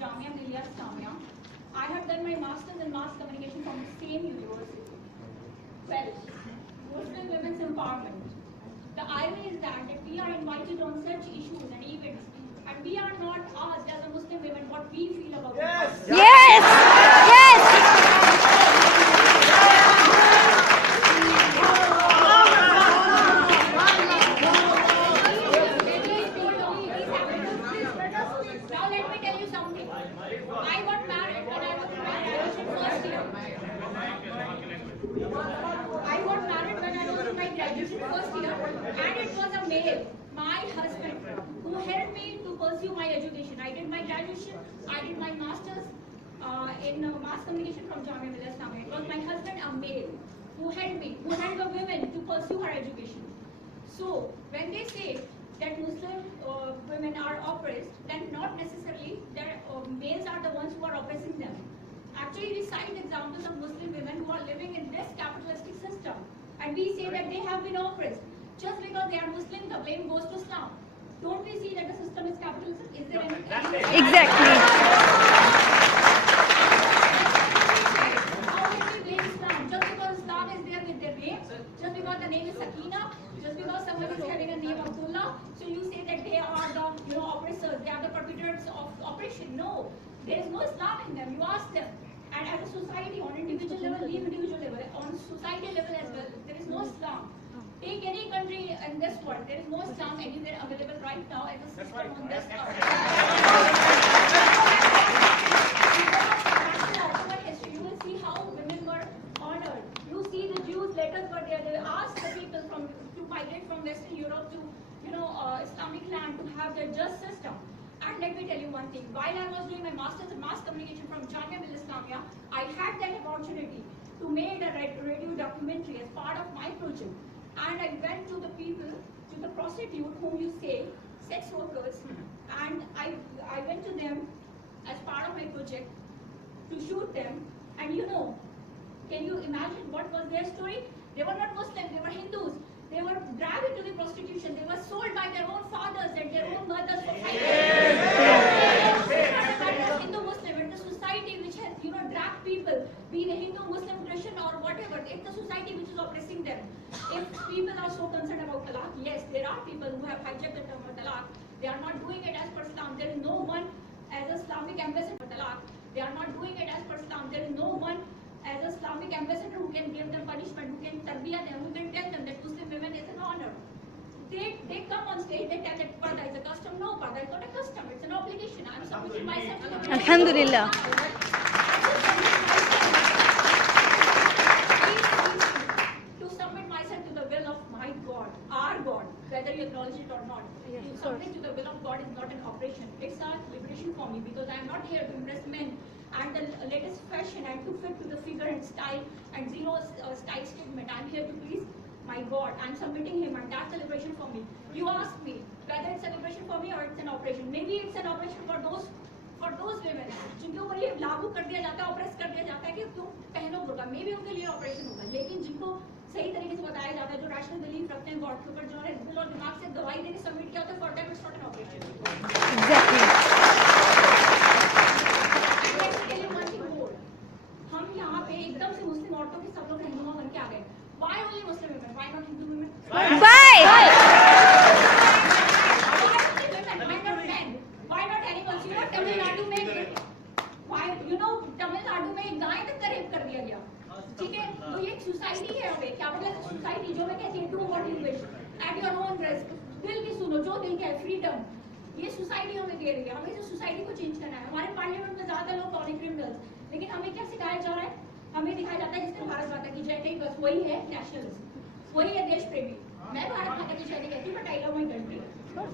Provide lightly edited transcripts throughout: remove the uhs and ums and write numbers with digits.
Jamia Islamia. I have done my master's in mass communication from the same university. Well, Muslim women's empowerment. The irony is that we are invited on such issues and events, and we are not asked as a Muslim women what we feel about it. Yes! Yes! Now let me tell you something. I got married when I was in my graduation first year. I got married when I was in my graduation first year, and it was a male, my husband, who helped me to pursue my education. I did my graduation, I did my master's in mass communication from Jamia Islamia. It was my husband, a male, who helped me, who helped a woman to pursue her education. So when they say that Muslim women are oppressed, then not necessarily that males are the ones who are oppressing them. Actually, we cite examples of Muslim women who are living in this capitalistic system, and we say that they have been oppressed. Just because they are Muslim, the blame goes to Islam. Don't we see that the system is capitalism? Is there any? Exactly. How can we blame Islam? Just because Islam is there with their name, just because the name is Sakina, just because someone is having a name Abdullah, so you say that they are the oppressors, they are the perpetrators of oppression. No, there is no Islam in them. You ask them. And as a society, on individual level, leave individual level, on society level as well, there is no Islam. Take any country in this world, there is no Islam anywhere available right now as a system on this earth. You will see how women were honored. You see the Jews' letters were there. They asked the people to migrate from Western Europe to Islamic land to have their just system. And let me tell you one thing. While I was doing my master's in mass communication from Jamia Islamia, I had that opportunity to make a radio documentary as part of my project. And I went to the people, to the prostitute whom you say, sex workers, and I went to them as part of my project to shoot them. And can you imagine what was their story? They were not Muslim, they were Hindus. They were dragged into the prostitution. They were sold by their own fathers and their own mothers for fighting. Hindu-Muslim, it's a society which has, dragged people, be it Hindu, Muslim, Christian, or whatever. It's a society which is oppressing them. If people are so concerned about talaq, yes, there are people who have hijacked the term of talaq. They are not doing it as per Islam. There is no one as Islamic ambassador for talaq. They are not doing it as per Islam. There is no one as an Islamic ambassador who can give them punishment, who can tarbiyah them, who can tell them that Muslim women is an honor. They come on stage, they tell that Parda is a custom. No, Parda is not a custom, it's an obligation. I am submitting myself to the Alhamdulillah. To submit myself to the will of my God, our God, whether you acknowledge it or not. To submit to the will of God is not an operation. It's a liberation for me, because I am not here to impress men and the latest fashion and to fit to the figure and style and zero style statement. I'm here to please my God. I'm submitting him, and that's a liberation for me. You ask me whether it's a liberation for me or it's an operation. Maybe it's an operation for those women जिनके ऊपर ये लागू कर दिया जाता है, oppress कर दिया जाता है कि तुम पहनो बुर्का, मे भी उनके लिए ऑपरेशन होगा. लेकिन जिनको सही तरीके से बताया जाता है, जो रैशनल बिलीफ रखते हैं गॉड के ऊपर, जो दिल और दिमाग से दवाई देके सबमिट किया होता है, for them it's not an operation. हम यहाँ पे एकदम से मुस्लिम औरतों के सब लोग रहनुमा बन के आ गए. Why only Muslim women? Why not Hindu women? Why? Why only women? Why not men? Why not animals? Tamil Nadu में एक गाय तक का रेप कर दिया गया. ठीक है, तो ये एक सोसाइटी है. हमें क्या मतलब सोसाइटी जो मैं कहती हूँ do what you wish at your own risk. दिल की सुनो, जो दिल का है, फ्रीडम. ये सोसाइटी हमें दे रही है. हमें इस सोसाइटी को चेंज करना है. हमारे पार्लियामेंट में ज्यादा लोग कॉलिंग क्रिमिनल्स, लेकिन हमें क्या सिखाया जा रहा है? हमें दिखाया जाता है जिसने भारत माता की जय कही, बस वही है नेशनलिस्ट, वही है देश प्रेमी. मैं भारत माता की जय नहीं कहती, but I love my country.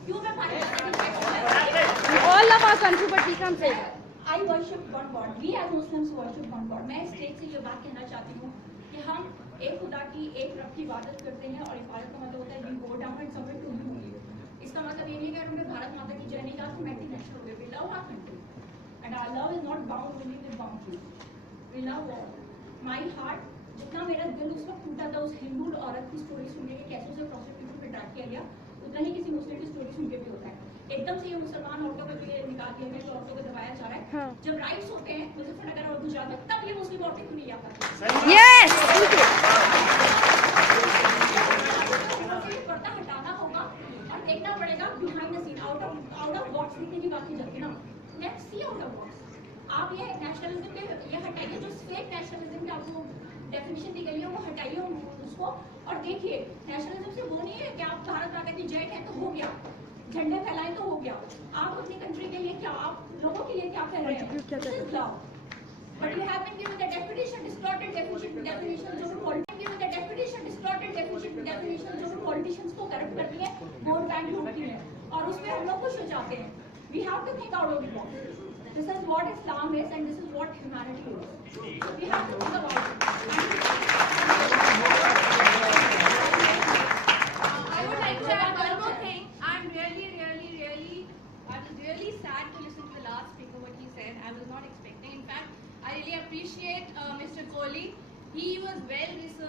क्यों मैं भारत माता की जय कहती? All love our country, but we can't say that. I worship one God. We as Muslims worship one God. मैं स्टेज से ये बात कहना चाहती हूँ कि हम एक खुदा की, एक रब की इबादत करते हैं, और इबादत का मतलब होता है we go down and submit to him only. इसका मतलब ये नहीं कि हमने भारत माता की जय नहीं कहा तो मैं नेशनल हो गए. We love our country, and our love is not bound only with boundaries. We love all. My heart, जितना मेरा दिल उस वक्त टूटा था उस हिंदू औरत की स्टोरी सुनने के, कैसे उसे प्रोस्टिट्यूट पे ड्रैग किया गया, उतना ही किसी मुस्लिम की स्टोरी सुन के भी होता है. एकदम से ये मुसलमान औरतों पे निकाल के हमें औरतों को दबाया जा रहा है। हाँ। जब राइट्स होते हैं मुजफ्फरनगर और गुजरात में, तब ये मुस्लिम औरतें क्यों नहीं आ पाती? Yes. पर्दा हटाना होगा और देखना पड़ेगा behind the scene, out of box दिखने की बात नहीं चलती ना। Let's see out of box. आप ये नेशनलिज्म के ये हटाइए, जो फेक नेशनलिज्म की आपको डेफिनेशन दी गई है वो हटाइए उसको, और देखिए नेशनलिज्म से वो नहीं है कि आप भारत माता की जय कहें तो हो गया, झंडे फैलाएं तो हो गया। आप अपनी कंट्री के लिए क्या, आप लोगों के लिए क्या कर रहे हैं? This is love. But you have been given the definition, distorted definition जो politicians को corrupt करती है, वोट बैंक लूटती है, और उसमें हम लोग खुश हो जाते हैं। We have to think out of the box. This is what Islam is and this is what humanity is. We have to think about it. I would like to add one more thing. I'm really I was really sad to listen to the last speaker, what he said. I was not expecting. In fact, I really appreciate Mr. Kohli. He was well researched.